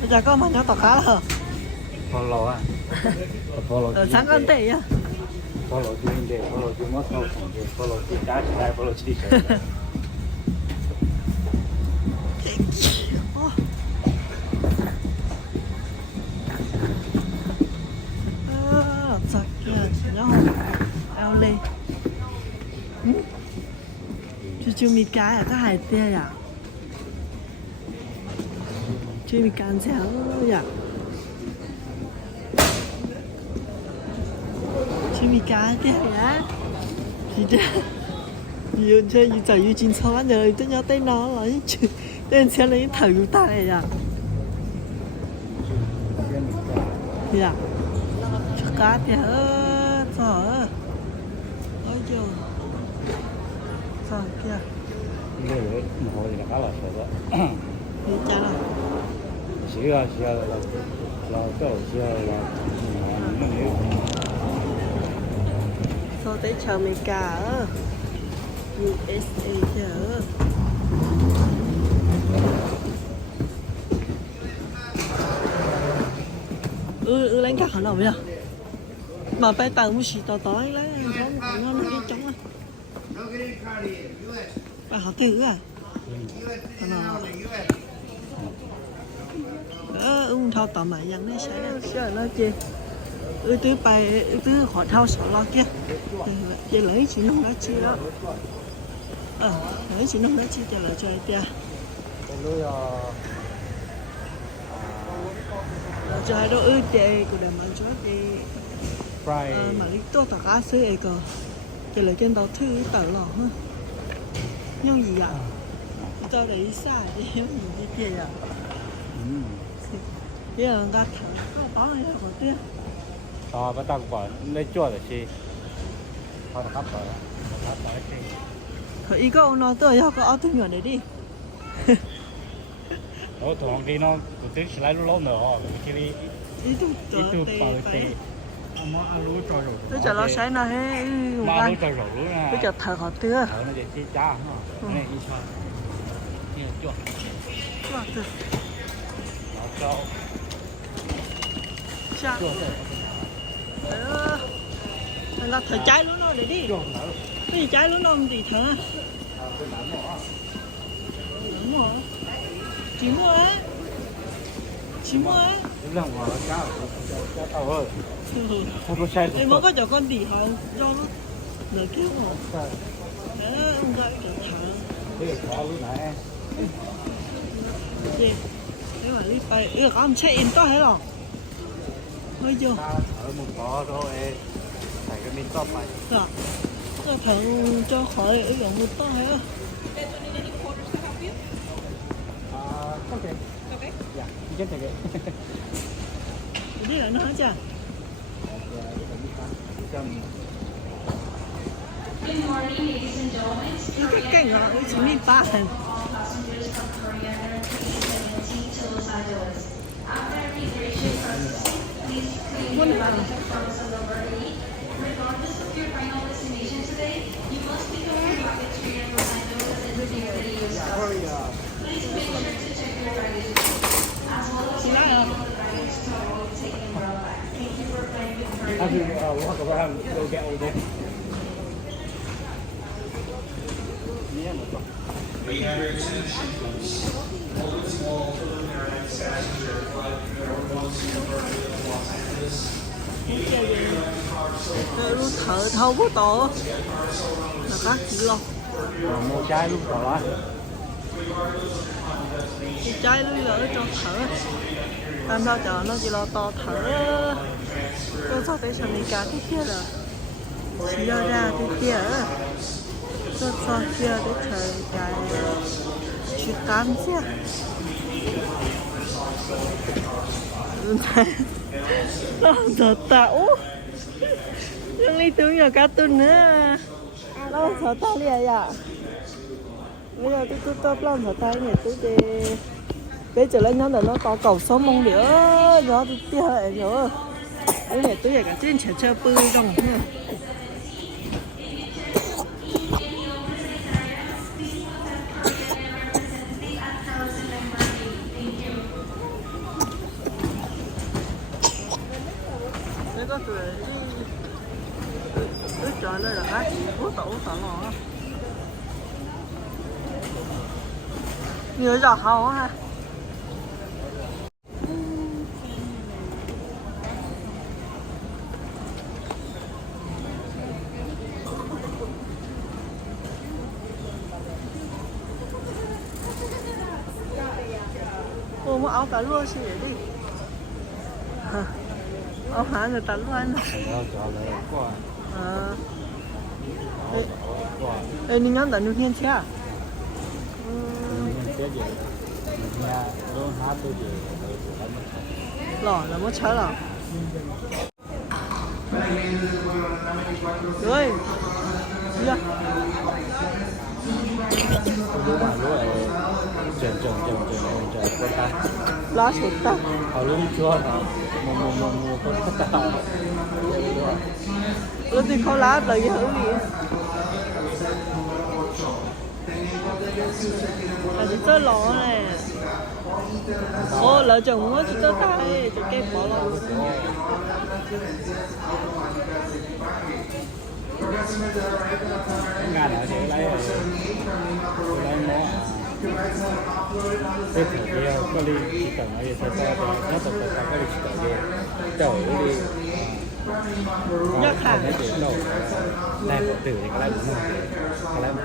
bây giờ có mà nhớ tàu cá là hả? Polo à? Polo. Sáng con tệ à? Polo chuyên đề, polo chuyên mất không còn đề, polo chuyên đá chỉ lại, polo chỉ chơi. Sạc kìa, nhớ eo lê. Chú mi cá à, có hải tê à? Chú mi cá ăn xéo à? chú mi cá tê à? Gì chứ? Yêu chơi yêu chạy yêu chín sáu anh rồi, tôi nhớ tên nó là tên xe lấy thử của ta này à? Gì à? Chú cá tê ơ, sao ơ? Ôi trời. Sao kia? Cái đấy một hồi là khá là sợ đó. Đi cha nào? Xíu là cái xíu là Sao tới chờ mày cả ở USA chờ. Lấy cả khả năng bây giờ. Mà phải tặng một xí tao tới lấy giống nó cái trống á. Bà học thử à? Thao tao mà dặn đấy sẽ nó nó chi. Tứ bài tứ khỏi thao sợ lo kia. Chị lấy chị nông đó chi đó. Lấy chị nông đó chi cho lại cho tia. Cho hai đứa chơi của đàn bạn cho đi. Mà đi tốt tất cả sự ấy cơ. Chỉ là trên tàu thư tàu lò ha. Nhưng gì à? Tao đấy xa đi nhưng gì kia à? Bây giờ người ta thở có báo này là có tiền. Bắt đầu bỏ lấy chua rồi chi. Thôi là cắt rồi. Thôi ý câu nó tới giờ có áo tư nhỏ để đi. Ủa thường đi nó tụi tiếng sẽ lấy lúc nữa họ chỉ đi Ý tụ tê. Mà alo cho rồi. Tôi chờ nó sáng nó hết. Mà alo cho rồi luôn à. Tôi chờ thở họ tưa. Thở nó để chi cha hả? Này đi sao? Nè chua. Chua từ. Cho. Cha. Là thở trái luôn rồi để đi. Cái gì trái luôn không thì thở. Đúng rồi. Chỉ mua á. Chỉ mua á. Đúng là quả cá tàu ơi. Không có sai. Em mới có cho con tỉ họ cho nó nở kêu mà. Ông gọi cho thở. Đây là khó luôn này. Gì? Thế mà đi phải, có ông chạy in to hết rồi. Hơi chưa? Thở một bó rồi. Phải cái mình to phải. Dạ. Thở cho khỏi ở gần một to hết rồi. Okay. Yeah, you can take it. Đi lại nó hả cha? Good morning, ladies and gentlemen. Cái cảnh đó chỉ mi ba lần. Passengers from Korea Air 317 to Los Angeles. After immigration processing, please claim your baggage from number 8. Regardless of your final destination today, you must pick up your baggage here in Los Angeles and take the US customs. Please make sure to check your baggage as well as your name on the baggage to avoid taking brought back. Thank you for flying with Korea. Have you walk around, go get all this? We have your attention, please. Welcome to all Philippine Airlines passenger flight number 101 to Los Angeles. Luôn thở thâu bố tổ. Là cá chỉ lông. Một chai luôn rồi đó. Thì trái luôn lỡ cho thở. Làm sao cho nó chỉ lo to thở. Tôi sao tới sân đi cá tiếp kia rồi. Chỉ ra tiếp kia. Tôi sao kia để chờ cái chuyện cam chứ. Nó sợ tao. Nhưng lý tưởng là cá tun nữa. Nó sợ tao liền à. Bây giờ tôi làm sợ tao này tôi đi. Bây giờ lên nhóm nó to cầu số mong nữa. Nó tôi tiếc rồi nữa. Cái này tôi cả trên chở bư trong. mà nơi là cá chỉ út tẩu lò nhiều giờ hầu ha mua áo cá lua xí đi áo hả người ta luôn ê你娘等六天前lò là mất trái lò rồi dạ lá sụt ta họ luôn chua nó mua con ta lúc thì khó lá lại cái hữu gì là chỉ tới lọ này ô lỡ chồng quá chỉ tới tay chỉ cái bỏ lọ ngàn ở đây lấy nó thế thì cái có đi chỉ cần ở đây sao nó tập tập cái chỉ cần đi đầu đi nhất hàng cái chuyện đầu này có từ thì cái lấy một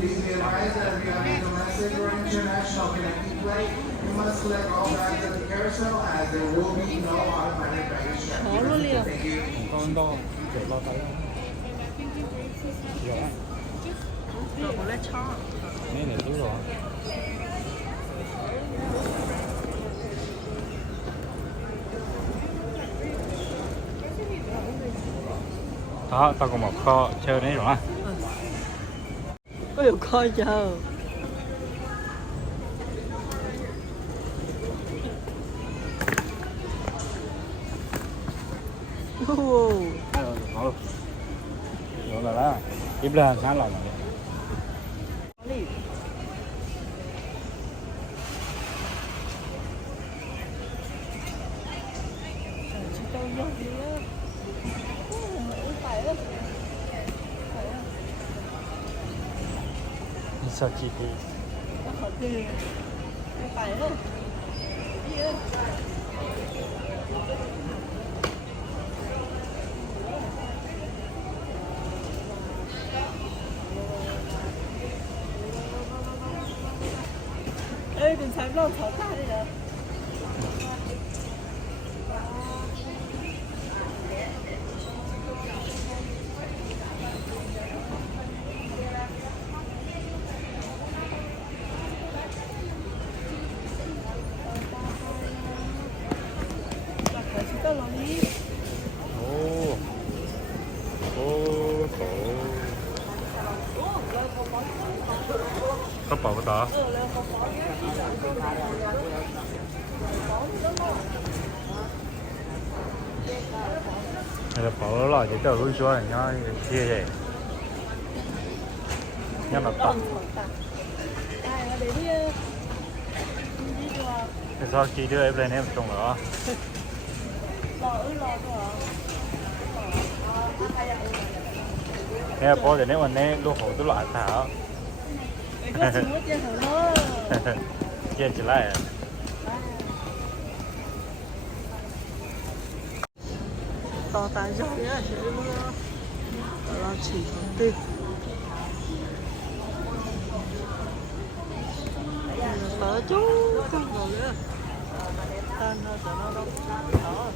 Please be advised that if you have a domestic or international connecting flight, you must collect all bags at the carousel as there will be no automatic baggage check. khó luôn liền Thank you. con đo để lo tới rồi rồi còn lấy cho nên là đúng rồi đó tao còn một kho chơi đấy rồi có điều coi chờ rồi là đó tiếp lên khá lòng sao chi phí ê đừng xài lon thở ta đi nè có bỏ cái đó này là bỏ lại cái đầu lui xuống này nhá chia vậy nhá là tặng thế sao chị đưa em lên em trồng đó nè bỏ để nếu mà nè lúc hậu tôi lại thả chia chỉ lại to tài cho nhá chị mưa nó chỉ thông tin mở chú không rồi nữa tan nó cho nó đâu đó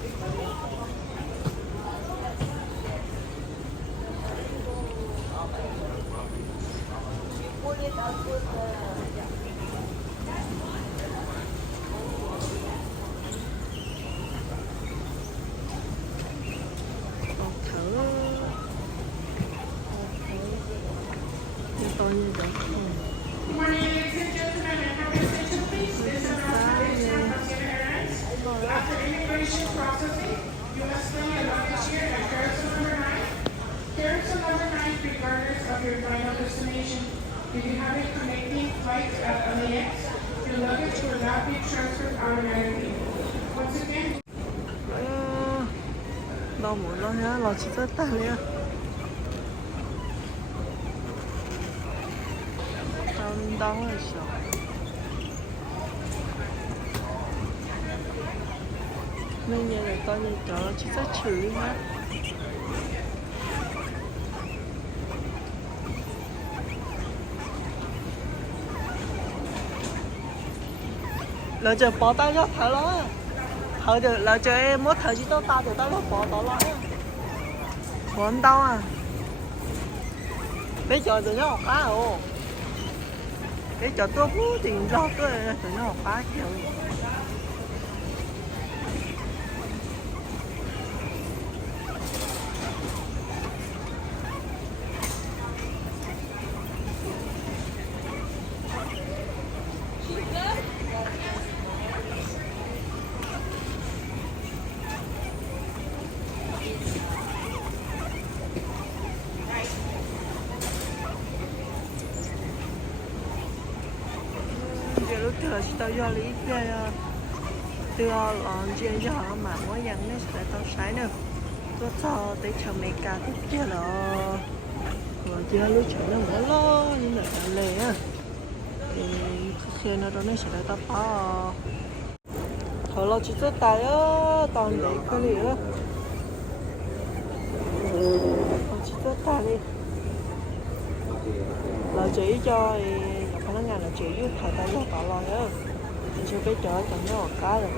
to như vậy Good morning, ladies and gentlemen, and have your attention, please. This is announcement from Alaska Airlines. After immigration processing, you must claim your luggage here at carousel number 9. Carousel number 9, regardless of your final destination. If you have a connecting flight at LAX, your luggage will not be transferred automatically. Once again, lo muốn lo nhá lo chỉ rất ta liền Quán đóng là sao? Nên như là coi như đó chỉ rất chữ nhá. Là chờ bỏ tay cho thở đó. Thở được là chờ em muốn thở chỉ tao ta được tao nó bỏ đó lại. Quán đau à? Bây giờ tụi nó học phá ồ. Bây giờ tôi phú tiền do tôi tụi nó học phá kiểu. Lúc trước thì tao do lý kia từ lòng chuyện cho họ mà mỗi nhận nó sẽ tao sái nữa tôi cho tới chờ mấy ca tiếp kia đó rồi chưa lúc trước nó mở lo nhưng mà lề á thì khi nó đó nó sẽ tao phá thôi lo chỉ cho tay á toàn để cái gì á chỉ cho tay đi là chỉ cho khả năng là chỉ giúp thầy ta cho tao lo nhớ mình chưa biết trở thành nó cá rồi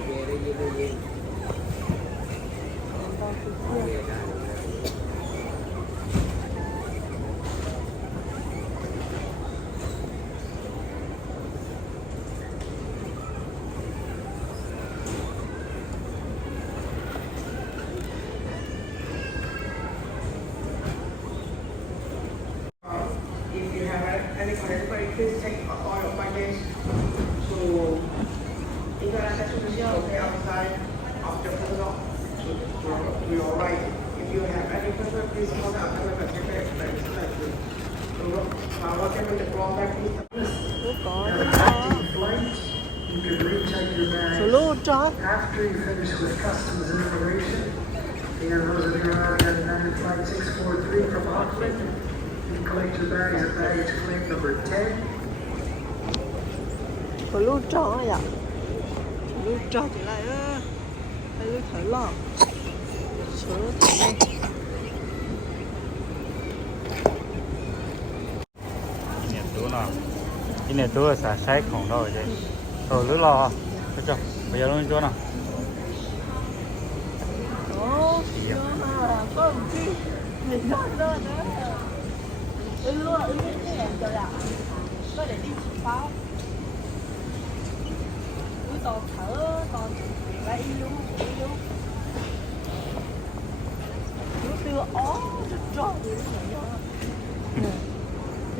If you have any questions, please take all your baggage to international station okay outside of the terminal to your right. If you have any questions, please contact the ticket welcome to the program. lúc có Flights, you can recheck your bags số lô cho after you finish with customs and immigration. And those of you arriving at United Flight 643 from Auckland, you collect your bags at baggage claim number 10. số lô cho vậy số lô cho thì lại ơ hay lúc thở lo số lô thở lên Nhìn tú nào cái này tú là xả sách khổng rồi chứ rồi lứa lo thấy chưa bây giờ luôn chỗ nào ồ có một chi mình đó đó luôn cái này cho là có để đi chỉ pháo cứ toàn thở toàn lại yêu nó đưa ó rất tròn như vậy đó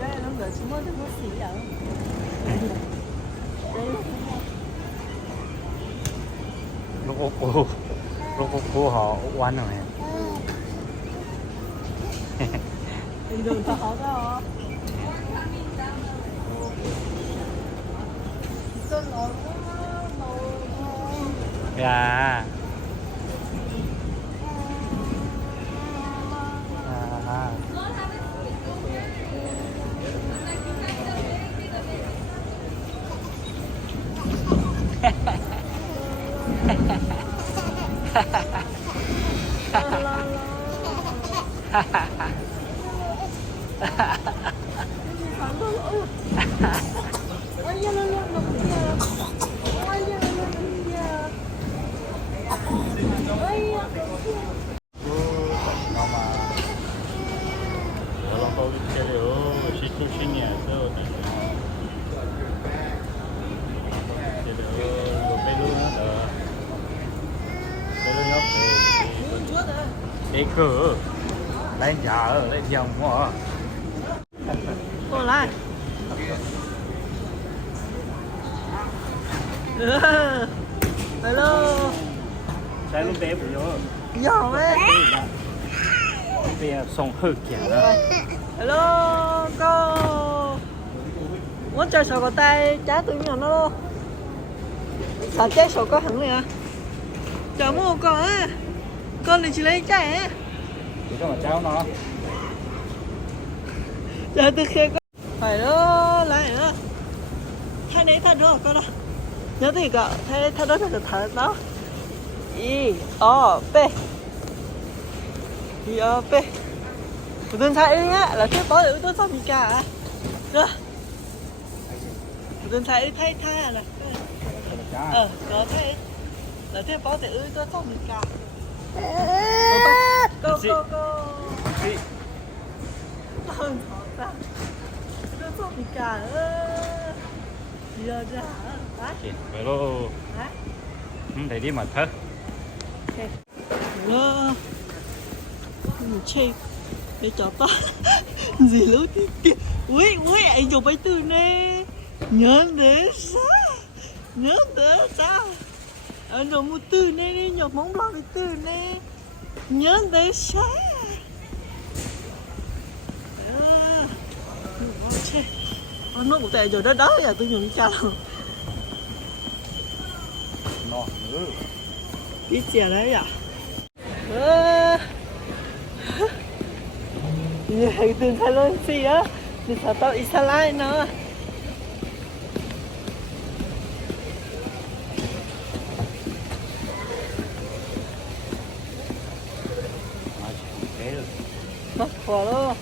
đây nó gửi xuống nó có xỉ vậy đây lúc cô họ oán rồi bình thường tao hỏi đó dạ cái cửa lên giờ lên dòng quá cô lại hello sai lúc đẹp rồi giòn ấy bây giờ xong hư kìa đó hello cô muốn chơi sổ có tay trái tôi nhỏ nó luôn sao trái sổ có hẳn này à chào mua con á con này chỉ lấy trái á chỉ có mà cháu nó chờ từ khi có phải đó lại nữa thay này thay đó có đó nhớ thì cậu thay đó là thật đó i o p i o p của tôi thay á là cái bó yếu tố sao bị cả chưa của tôi thay thay nè có thay là cái bó yếu tố sao bị cả cô không có ra nó sao bị cả giờ ra hả vậy luôn để đi mà thơ chơi để cho ta gì lúc kia ui anh chụp bấy từ nè nhớ đến sao anh chụp một từ nè đi nhọc móng lo cái từ nè nhớ đến sao chơi nó một tệ rồi đó giờ tôi dùng cha luôn nó cái gì đấy à như từng thay luôn gì á thì sao tao ít lại nữa mất khổ luôn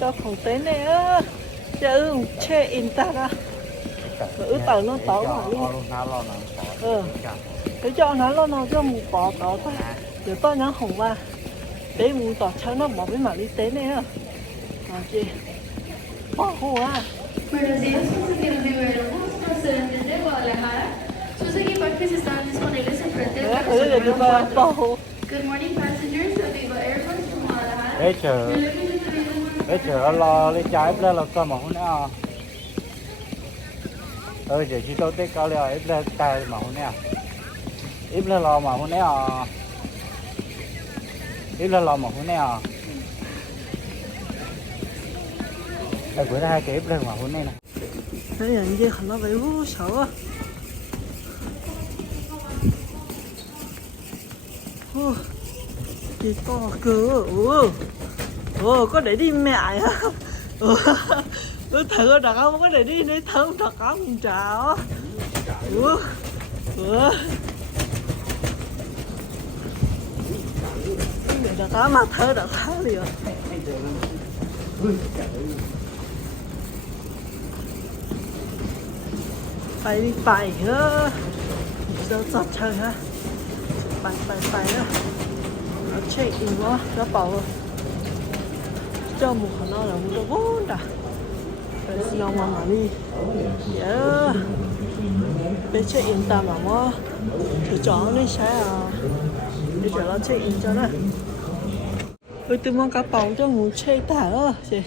tao không tới này á chứ chơi in ta ra tao nó tao mà luôn cái cho nó cho một bỏ tao thôi để tao nhớ hồng qua để một tao chơi nó bỏ với mà đi tới này á chị bỏ hồ à Buenos días, consejeros de Veracruz, procedentes de Guadalajara. Sus equipajes están disponibles enfrente del carro. Good morning, passengers of Viva Airlines from Guadalajara. để chờ lo lấy trái lên là sao mà hôm nay giờ chỉ tôi tới cao lên ít lên tay mà hôm nay ít lên lo mà hôm nay ít lên lo mà hôm nay bữa nay cái ít lên mà hôm nay nè cái nhận gì nó phải vô sợ á chị to cơ có để đi mẹ à tôi thử đặt không có để đi nữa thử đặt không chào đặt cá mà thử đặt cá liền phải đi bài nữa sao chơi ha bài đó nó chơi in quá nó bảo cho một khả năng là một cái vốn đã phải xin ông mà đi yeah bây chơi in ta mà mua thử chọn đi xe à để cho nó chơi in cho nó tôi tôi muốn cá bóng cho muốn chơi ta đó chị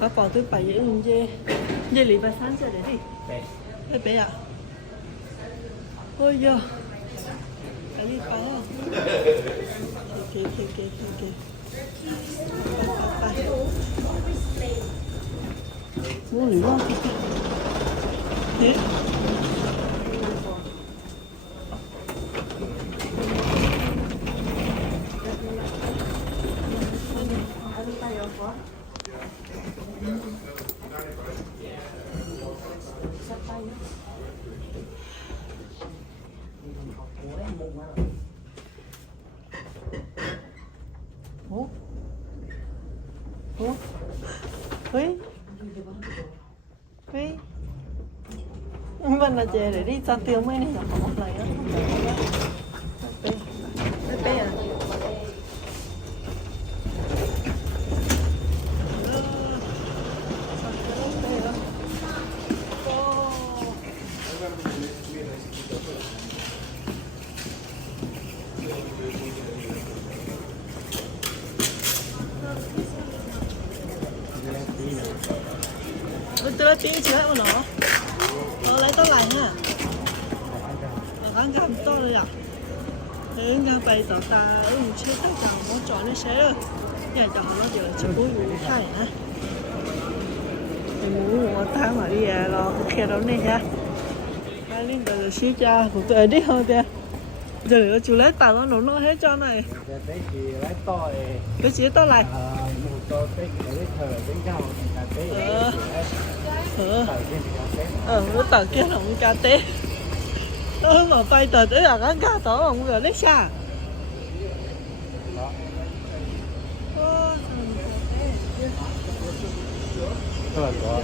cá bóng tôi phải dễ mình dễ lý bài sáng chơi để đi thế bé à ôi giờ cái gì phải không ok mua lửa không thế mình là chè để đi sang tiêu mấy này là một này đó bé à tôi tí chị hãy nó lấy tao lại nha ăn cam to rồi à thế ăn bày tao ta chơi tay chào nó chọn đi xe rồi nhà chọn nó giờ chỉ bố ngủ thay nè thì ngủ một tháng mà đi à lo khe đó này ha hai linh giờ xí cha của tôi đi hơn kìa giờ nó chủ lấy tao nó hết cho này Giờ tới thì lấy to thì cái chỉ tao lại một to tới lấy thờ đến nhau thì là tới tờ trên thì là tới nó tờ kia là không cá té mà bay tờ tới là cái cá tỏ không rồi lấy xa đó là có